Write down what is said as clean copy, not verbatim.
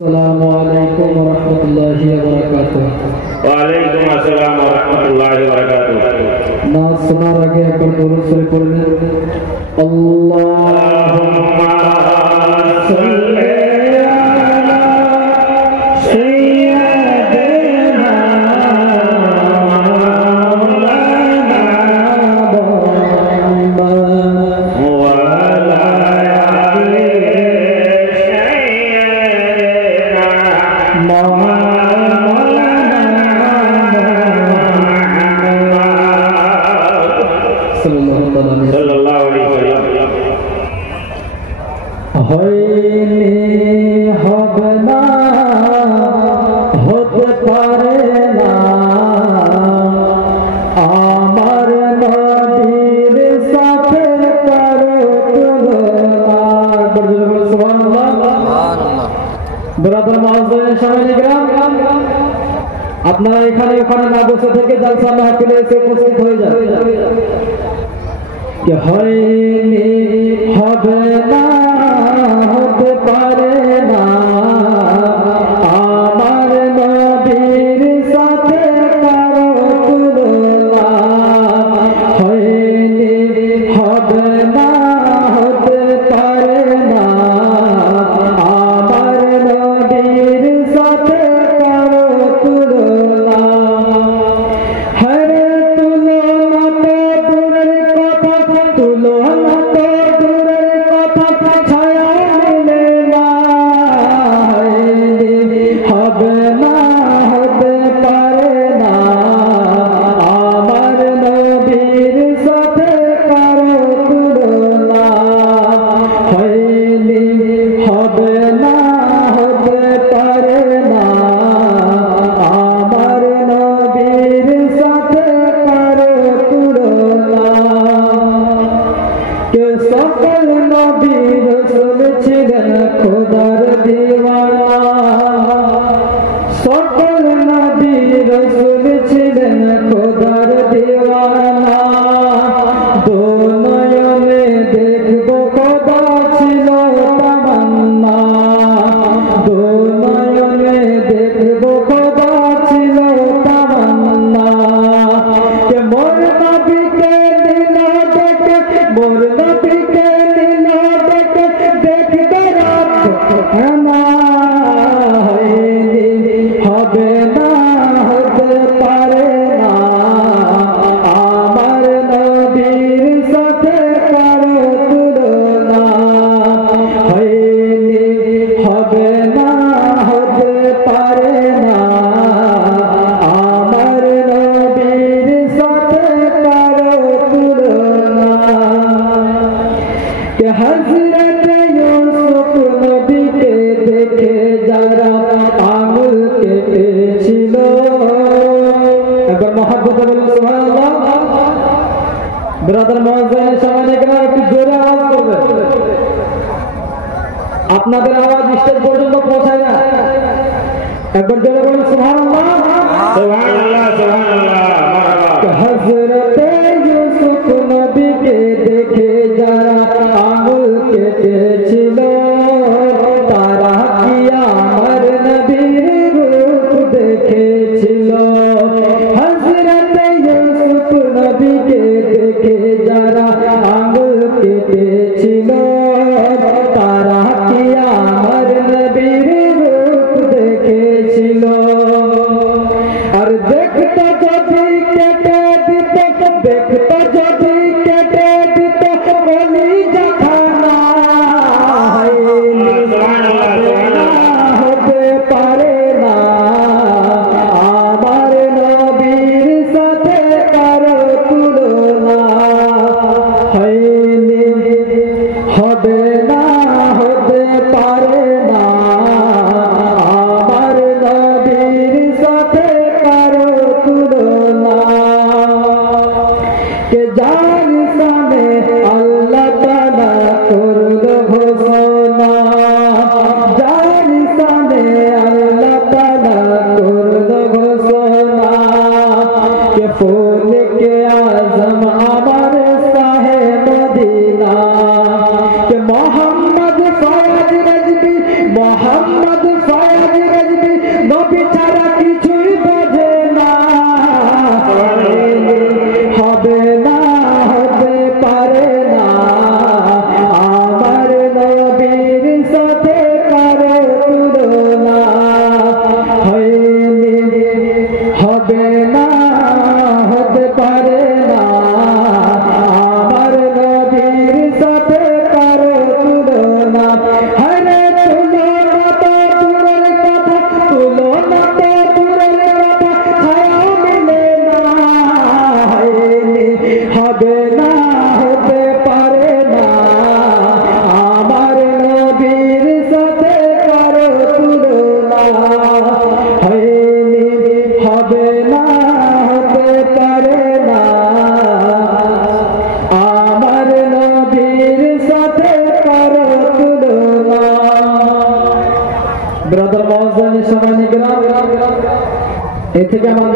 আসসালামু আলাইকুম ওয়া রাহমাতুল্লাহি ওয়া বারাকাতুহু। ওয়া আলাইকুম আসসালাম ওয়া রাহমাতুল্লাহি ওয়া বারাকাতুহু। নামাজ শোনার আগে একবার দরুদ শরীফ পড়বেন। আল্লাহুম্মা সাল্লি আলা সাইয়্যিদিনা মাওলানা মুহাম্মদ ওয়া আলা আলি সাইয়্যিদিনা সাল্লাল্লাহু আলাইহি ওয়াসাল্লাম। হইনি হবে না, হতে পারে না আমার নবীর সাথে কারো তুলনা। সুবহানাল্লাহ। ব্রাদার মুআজ্জিন সামনে গ্রাম, আপনারা এখানে ওখানে না বসে থেকে জালসা মাহফিলে এসে উপস্থিত হয়ে যান। कि হয়নি হবে না, হতে পারে না আমার নবীর সাথে কারো তুলনা। হয়নি হবে না, হতে পারে না আমার নবীর সাথে কারো তুলনা। হরে তুলনা তো দূরের কথা, তুলনা তো দূরের কথা, ছায়া মিলে না। হবে না, হতে পারে না আমার নবীর সাথে কারো তুলনা। হয়নি হবে না, হতে পারে না আমার নবীর সাথে কারো তুলনা। কে সকল নবী রাসূল ছিলেন খোদার দিওয়ানা, সকল নবী রাসূল ছিলেন খোদার দিওয়ানা। দো নয়নে দেখবো খোদা ছিল তামান্না, দো নয়নে দেখবো খোদা ছিল তামান্না। কে মোর নবীকে দিল দেখে, মোর নবীকে দিল দেখে, দেখবে রাত না। হয়নি হবে না, হতে পারে না আমার নবীর সাথে কারো তুলনা। হয়নি হবে না, হতে পারে না আমার নবীর সাথে কারো তুলনা। কে হযরত ইউসুফ নবীকে দেখে যারা আঙুল কেটেছিল, একবার মহব্বত বলুন সুবহানাল্লাহ। ব্রাদার মুআজ্জিন সামনে গেলে একটু জোরে আওয়াজ করবেন, আপনাদের আওয়াজ স্টেজ পর্যন্ত পৌঁছায় না। একবার জোরে বলুন সুবহানাল্লাহ। সুবহানাল্লাহ সুবহানাল্লাহ মারহাবা। হযরত ইউসুফ নবীকে দেখে যারা আঙুল কেটেছিল, তারা কি আমার নবীর রূপ দেখেছিল? হযরত ইউসুফ নবীকে দেখে যারা আঙুল কেটেছিল, তারা কি আমার নবীর রূপ দেখেছিল? আর দেখতে যদি কেটে দিতে মহাজন সবাই নিগ্রাম এ থেকে আমার